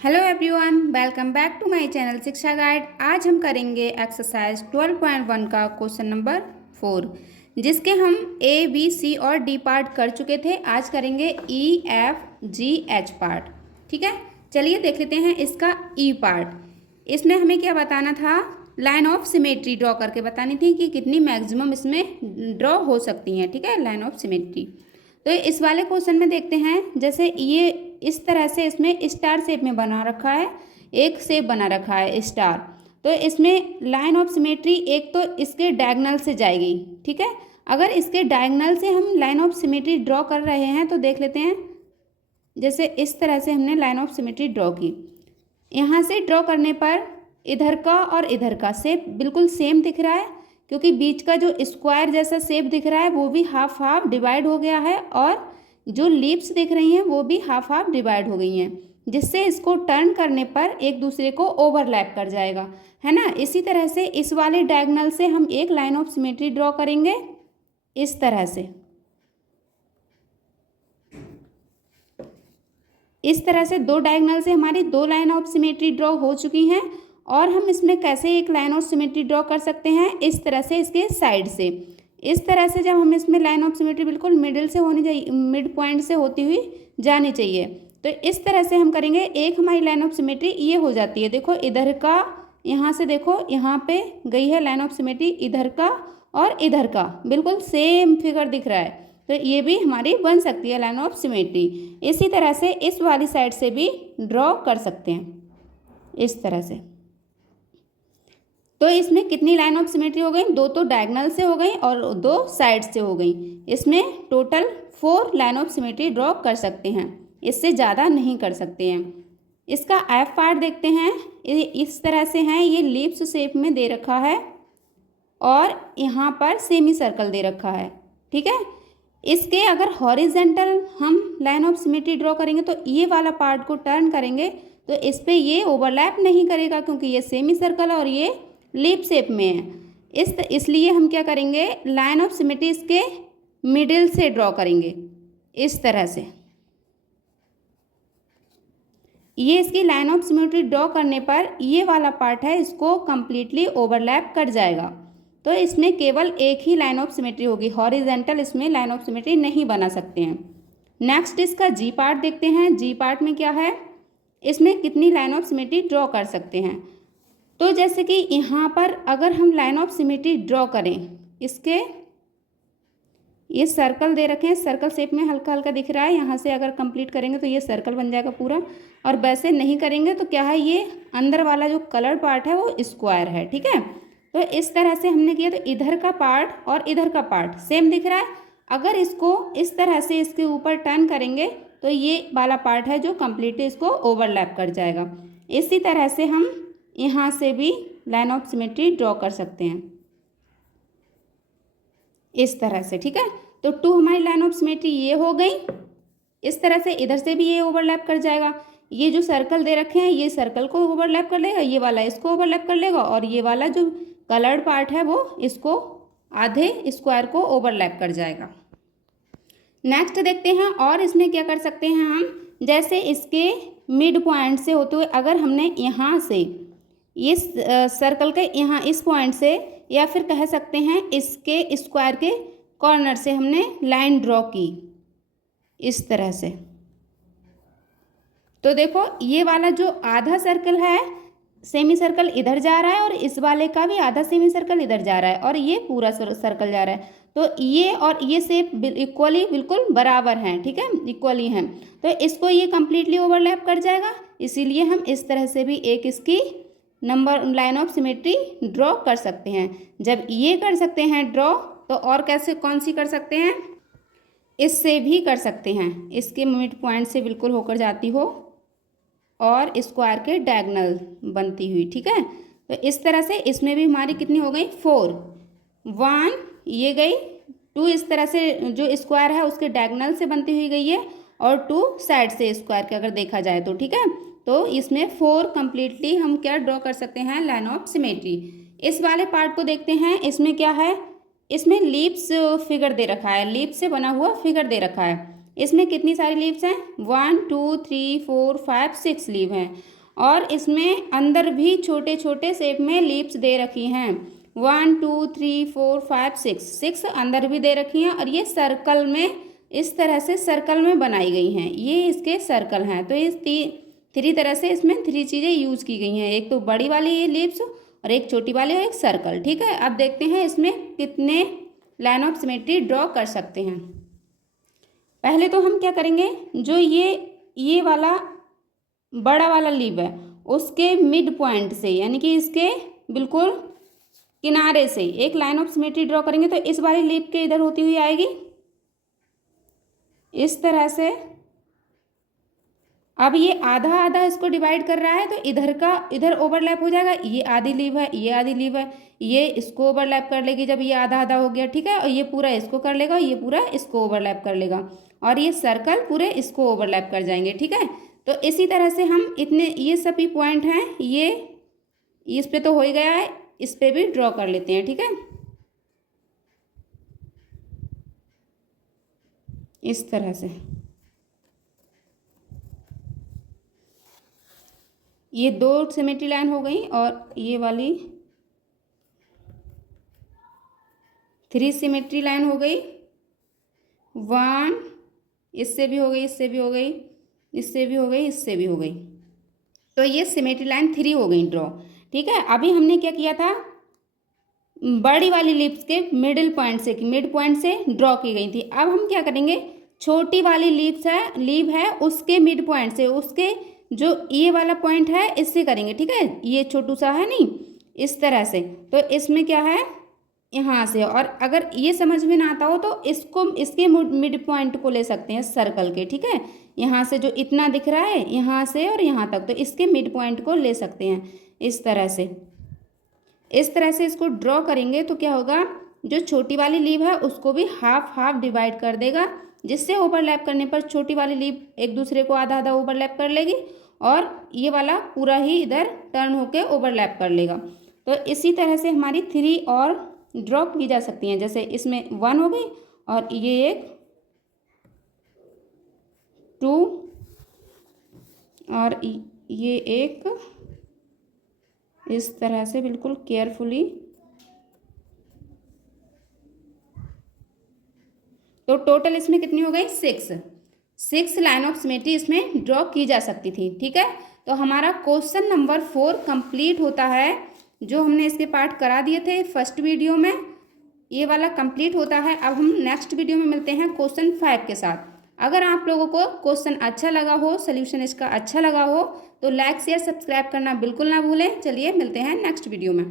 Hello everyone, welcome back to my channel Shiksha guide. आज हम करेंगे एक्सरसाइज 12.1 का क्वेश्चन नंबर 4, जिसके हम ए बी सी और डी पार्ट कर चुके थे। आज करेंगे E F G H part. ठीक है, चलिए देख लेते हैं इसका ई पार्ट। इसमें हमें क्या बताना था, लाइन ऑफ सिमेट्री ड्रॉ करके बतानी थी कि कितनी मैक्सिमम इसमें ड्रॉ हो सकती हैं। ठीक है, लाइन ऑफ सिमेट्री। तो इस वाले क्वेश्चन में देखते हैं, जैसे ये इस तरह से इसमें स्टार शेप में बना रखा है, एक शेप बना रखा है स्टार। तो इसमें लाइन ऑफ सिमेट्री एक तो इसके डायगोनल से जाएगी। ठीक है, अगर इसके डायगोनल से हम लाइन ऑफ सिमेट्री ड्रॉ कर रहे हैं तो देख लेते हैं, जैसे इस तरह से हमने लाइन ऑफ सिमेट्री ड्रॉ की। यहाँ से ड्रॉ करने पर इधर का और इधर का शेप बिल्कुल सेम दिख रहा है, क्योंकि बीच का जो स्क्वायर जैसा शेप दिख रहा है वो भी हाफ हाफ डिवाइड हो गया है, और जो लीप्स दिख रही हैं वो भी हाफ हाफ डिवाइड हो गई हैं, जिससे इसको टर्न करने पर एक दूसरे को ओवरलैप कर जाएगा, है ना। इसी तरह से इस वाले डायगोनल से हम एक लाइन ऑफ सिमेट्री ड्रॉ करेंगे इस तरह से। इस तरह से दो डायगोनल से हमारी दो लाइन ऑफ सिमेट्री ड्रॉ हो चुकी हैं। और हम इसमें कैसे एक लाइन ऑफ सिमेट्री ड्रॉ कर सकते हैं, इस तरह से इसके साइड से। इस तरह से जब हम इसमें लाइन ऑफ सिमेट्री बिल्कुल मिडिल से होनी चाहिए, मिड पॉइंट से होती हुई जानी चाहिए। तो इस तरह से हम करेंगे, एक हमारी लाइन ऑफ सिमेट्री ये हो जाती है। देखो इधर का, यहाँ से देखो यहाँ पे गई है लाइन ऑफ सिमेट्री, इधर का और इधर का बिल्कुल सेम फिगर दिख रहा है, तो ये भी हमारी बन सकती है लाइन ऑफ सिमेट्री। इसी तरह से इस वाली साइड से भी ड्रॉ कर सकते हैं इस तरह से। तो इसमें कितनी लाइन ऑफ सिमेट्री हो गई, दो तो डायगोनल से हो गई और दो साइड से हो गई। इसमें total 4 line of symmetry draw कर सकते हैं, इससे ज़्यादा नहीं कर सकते हैं। इसका एफ पार्ट देखते हैं, इस तरह से है, ये लीप्स शेप में दे रखा है और यहाँ पर सेमी सर्कल दे रखा है। ठीक है, इसके अगर हॉरिजेंटल हम लाइन ऑफ सिमेट्री ड्रॉ करेंगे तो ये वाला पार्ट को टर्न करेंगे तो इस पर ये ओवरलैप नहीं करेगा, क्योंकि ये सेमी सर्कल और ये लीप शेप में है। इसलिए हम क्या करेंगे, लाइन ऑफ सिमेट्री इसके मिडिल से ड्रॉ करेंगे इस तरह से। ये इसकी लाइन ऑफ सिमेट्री ड्रॉ करने पर ये वाला पार्ट है, इसको कंप्लीटली ओवरलैप कर जाएगा। तो इसमें केवल एक ही लाइन ऑफ सिमेट्री होगी, हॉरिजेंटल इसमें लाइन ऑफ सिमेट्री नहीं बना सकते हैं। नेक्स्ट इसका जी पार्ट देखते हैं। जी पार्ट में क्या है, इसमें कितनी लाइन ऑफ सिमेट्री ड्रॉ कर सकते हैं। तो जैसे कि यहाँ पर अगर हम लाइन ऑफ सिमेट्री ड्रॉ करें, इसके ये सर्कल दे रखे हैं, सर्कल शेप में हल्का हल्का दिख रहा है, यहाँ से अगर कंप्लीट करेंगे तो ये सर्कल बन जाएगा पूरा। और वैसे नहीं करेंगे तो क्या है, ये अंदर वाला जो कलर पार्ट है वो स्क्वायर है। ठीक है, तो इस तरह से हमने किया, तो इधर का पार्ट और इधर का पार्ट सेम दिख रहा है। अगर इसको इस तरह से इसके ऊपर टर्न करेंगे तो ये वाला पार्ट है जो कम्प्लीटली इसको ओवरलैप कर जाएगा। इसी तरह से हम यहाँ से भी लाइन ऑफ सिमेट्री ड्रॉ कर सकते हैं इस तरह से। ठीक है, तो 2 हमारी लाइन ऑफ सिमेट्री ये हो गई। इस तरह से इधर से भी ये ओवरलैप कर जाएगा। ये जो सर्कल दे रखे हैं ये सर्कल को ओवरलैप कर लेगा, ये वाला इसको ओवरलैप कर लेगा, और ये वाला जो कलर्ड पार्ट है वो इसको आधे स्क्वायर को ओवरलैप कर जाएगा। नेक्स्ट देखते हैं, और इसमें क्या कर सकते हैं हम, जैसे इसके मिड पॉइंट से होते हुए अगर हमने यहाँ से ये सर्कल के यहाँ इस पॉइंट से, या फिर कह सकते हैं इसके स्क्वायर के कॉर्नर से हमने लाइन ड्रॉ की इस तरह से, तो देखो ये वाला जो आधा सर्कल है, सेमी सर्कल इधर जा रहा है, और इस वाले का भी आधा सेमी सर्कल इधर जा रहा है, और ये पूरा सर्कल जा रहा है। तो ये और ये शेप इक्वली बिल्कुल बराबर हैं। ठीक है, इक्वली हैं, तो इसको ये कम्प्लीटली ओवरलैप कर जाएगा। इसीलिए हम इस तरह से भी एक इसकी number line of symmetry draw कर सकते हैं। जब ये कर सकते हैं ड्रॉ, तो और कैसे कौन सी कर सकते हैं, इससे भी कर सकते हैं, इसके मिड पॉइंट से बिल्कुल होकर जाती हो और स्क्वायर के डायगोनल बनती हुई। ठीक है, तो इस तरह से इसमें भी हमारी कितनी हो गई, 4, 1 ये गई, 2 इस तरह से जो स्क्वायर है उसके डायगोनल से बनती हुई गई है, और 2 साइड से स्क्वायर के अगर देखा जाए तो। ठीक है, तो इसमें 4 कम्प्लीटली हम क्या ड्रॉ कर सकते हैं, लाइन ऑफ सिमेट्री। इस वाले पार्ट को देखते हैं, इसमें क्या है, इसमें लीप्स फिगर दे रखा है, लीप से बना हुआ फिगर दे रखा है। इसमें कितनी सारी लीव्स हैं? 1 2 3 4 5 6 लीव हैं। और इसमें अंदर भी छोटे छोटे शेप में लीव्स दे रखी हैं। 1 2 3 4 5 6 अंदर भी दे रखी हैं और ये सर्कल में, इस तरह से सर्कल में बनाई गई हैं। ये इसके सर्कल हैं। तो इस थ्री तरह से इसमें थ्री चीज़ें यूज़ की गई हैं। एक तो बड़ी वाली ये लीव्स और एक छोटी वाली और एक सर्कल। ठीक है, अब देखते हैं इसमें कितने लाइन ऑफ सिमेट्री ड्रॉ कर सकते हैं। पहले तो हम क्या करेंगे, जो ये वाला बड़ा वाला लीव है उसके मिड पॉइंट से, यानी कि इसके बिल्कुल किनारे से एक लाइन ऑफ सिमेट्री ड्रॉ करेंगे। तो इस वाली लीव के इधर होती हुई आएगी इस तरह से। अब ये आधा आधा इसको डिवाइड कर रहा है तो इधर का इधर ओवरलैप हो जाएगा। ये आधी लीव है, ये आधी लीव है, ये इसको ओवरलैप कर लेगी जब ये आधा आधा हो गया। ठीक है, और ये पूरा इसको कर लेगा, ये पूरा इसको ओवरलैप कर लेगा और ये सर्कल पूरे इसको ओवरलैप कर जाएंगे। ठीक है, तो इसी तरह से हम इतने ये सभी पॉइंट हैं, ये इस पे तो हो ही गया है, इस पे भी ड्रॉ कर लेते हैं। ठीक है, इस तरह से ये दो सिमेट्री लाइन हो गई और ये वाली थ्री सिमेट्री लाइन हो गई। 1 इससे भी हो गई, इससे भी हो गई, इससे भी हो गई, इससे भी हो गई। तो ये सिमेट्री लाइन 3 हो गई ड्रॉ। ठीक है, अभी हमने क्या किया था, बड़ी वाली लिप्स के मिड पॉइंट से ड्रॉ की गई थी। अब हम क्या करेंगे, छोटी वाली लीव है उसके मिड पॉइंट से, उसके जो ये वाला पॉइंट है इससे करेंगे। ठीक है, ये छोटू सा है नहीं, इस तरह से। तो इसमें क्या है, यहाँ से। और अगर ये समझ में ना आता हो तो इसके मिड पॉइंट को ले सकते हैं सर्कल के। ठीक है, यहाँ से जो इतना दिख रहा है यहाँ से और यहाँ तक, तो इसके मिड पॉइंट को ले सकते हैं इस तरह से। इस तरह से इसको ड्रॉ करेंगे तो क्या होगा, जो छोटी वाली लीव है उसको भी हाफ हाफ डिवाइड कर देगा, जिससे ओवरलैप करने पर छोटी वाली लीव एक दूसरे को आधा आधा ओवरलैप कर लेगी और ये वाला पूरा ही इधर टर्न होके ओवरलैप कर लेगा। तो इसी तरह से हमारी 3 और ड्रॉ की जा सकती हैं। जैसे इसमें 1 हो गई और ये एक 2 और ये एक, इस तरह से बिल्कुल केयरफुली। तो टोटल इसमें कितनी हो गई, 6 लाइन ऑफ सिमेट्री इसमें ड्रॉ की जा सकती थी। ठीक है, तो हमारा क्वेश्चन नंबर 4 कंप्लीट होता है। जो हमने इसके पार्ट करा दिए थे फर्स्ट वीडियो में, ये वाला कंप्लीट होता है। अब हम नेक्स्ट वीडियो में मिलते हैं क्वेश्चन 5 के साथ। अगर आप लोगों को क्वेश्चन अच्छा लगा हो, सोल्यूशन इसका अच्छा लगा हो, तो लाइक शेयर सब्सक्राइब करना बिल्कुल ना भूलें। चलिए मिलते हैं नेक्स्ट वीडियो में।